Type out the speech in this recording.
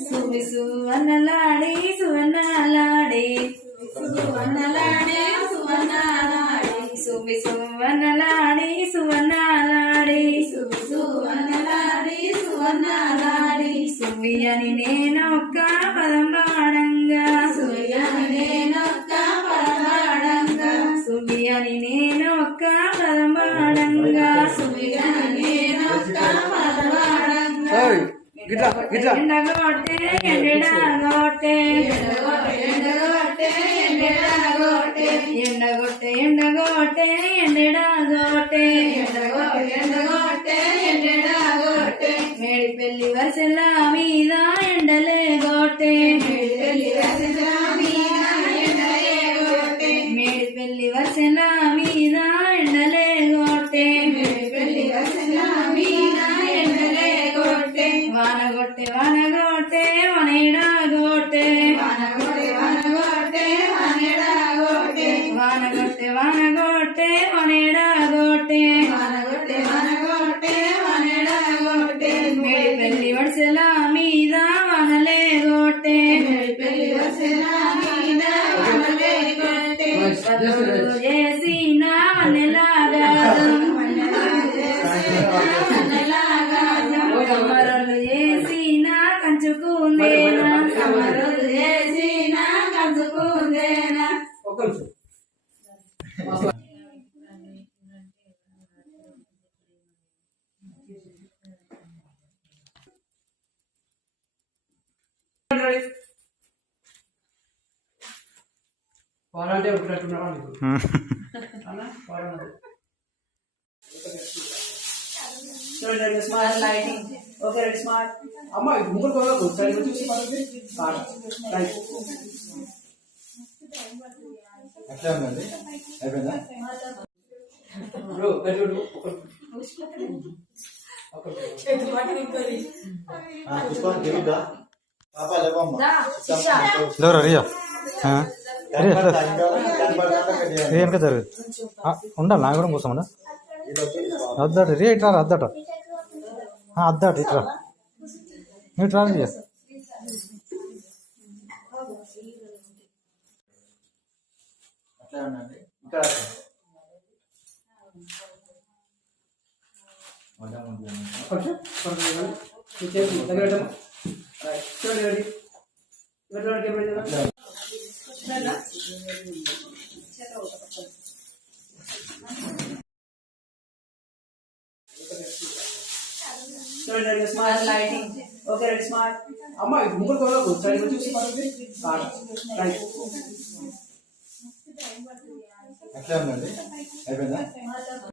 సువి సువన్నలాడే సువన్నలాడే సువన్నలాడే సువన్నలాడే సువి సువన్నలాడే సువన్నలాడే సువి సువన్నలాడే సువన్నలాడే సువి అని నేనొక్క పదం పాడంగా సువి అని నేనొక్క పదం పాడంగా సువి అని నేనొక్క పదం పాడంగా సువి అని నేనొక్క పదం పాడంగా ఎండగొట్టే ఎండగొట్టే ఎండగొట్టే ఎండగొట్టే ఎండగొట్టే ఎండగొట్టే ఎండగొట్టే ఎండగొట్టే ఎండగొట్టే మేడి పెళ్లి వరసల మీద ఎండలే గొట్టే మేడి పెళ్లి వరసల మీద ఎండలే గొట్టే మేడి పెళ్లి వరసల మీద ఎండలే గొట్టే మేడి పెళ్లి వరసల మీద ఎండలే గొట్టే వానగొట్టే వానగొట్టే వనేడాగొట్టే వానగొట్టే వానగొట్టే వనేడాగొట్టే వానగొట్టే వానగొట్టే వనేడాగొట్టే వానగొట్టే వానగొట్టే వనేడాగొట్టే మేడి పెళ్లి వరసల మీద వనలే గొట్టే మేడి పెళ్లి వరసల మీద వనలే గొట్టే పదవులు చేసిన వనెలాగాదం కమరలు చేసిన కంచుకుందేనా కమరలు చేసిన కంచుకుందేనా వాడంటే ఒకటట్టున్నాడు చూడండి smart lighting okay ready smart అమ్మ ముగ్గురు కొరకు సైడ్ చూసి పడుతుంది రైట్ అట్లా ఉందండి అయిపోయిందా బ్రో కట్టుడు పుష్ప దిగుదా పాప లేవమ్మ దూరం రియా వెనక జరుగు ఉండాలి నా కూడా కోసం అద్దట రే ఇట్రా అద్దట అద్దట ఇట్రా నువ్వు ట్రా రియా అట్లా ఉందండి ఇక్కడ చూడండి చూడండి smart lighting okay ready smart అమ్మ ముగ్గురు కొరకు సైడ్ చూసి పడుతుంది రైట్ అట్లా ఉందండి అయిపోయిందా